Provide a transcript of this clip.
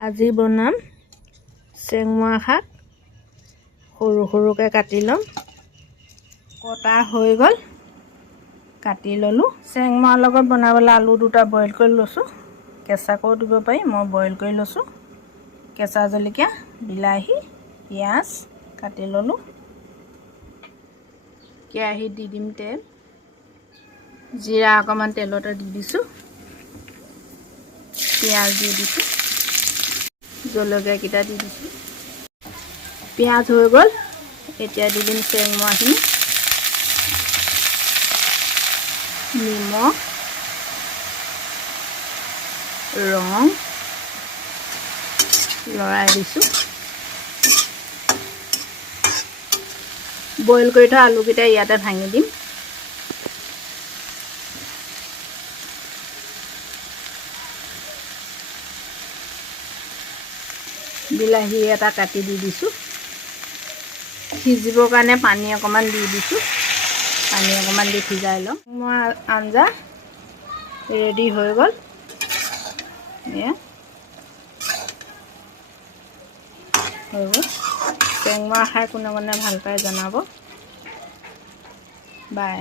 আজি বনাম চেংমৰা শাক। সৰু সৰুকৈ কাটি ল'ম। কটা হৈ গ'ল, কাটি ল'লোঁ। চেংমৰাৰ লগত বনাবলৈ আলু দুটা বইল কৰি লৈছোঁ। কেঁচাকৈও দিব পাৰি, মই বইল কৰি লৈছোঁ। কেঁচা জলকীয়া, বিলাহী, পিঁয়াজ কাটি ল'লোঁ। কেৰাহীত দি দিম তেল। জিৰা অকণমান তেলতে দি দিছোঁ। পিঁয়াজ দি দিছোঁ, জলকীয়াকেইটা দি দিছোঁ। পিঁয়াজ হৈ গ'ল, এতিয়া দি দিম চেংমৰাখিনি। নিমখ, ৰং লৰাই দিছোঁ। বইল কৰি থোৱা আলুকেইটা ইয়াতে ভাঙি দিম। বিলাহী এটা কাটি দি দিছোঁ। সিজিবৰ কাৰণে পানী অকণমান দি দিছোঁ। পানী অকণমান দি সিজাই লওঁ। মোৰ আঞ্জা ৰেডি হৈ গ'ল। এয়া হৈ গ'ল। চেংমৰা খাই কোনে কোনে ভাল পায় জনাব। বাই।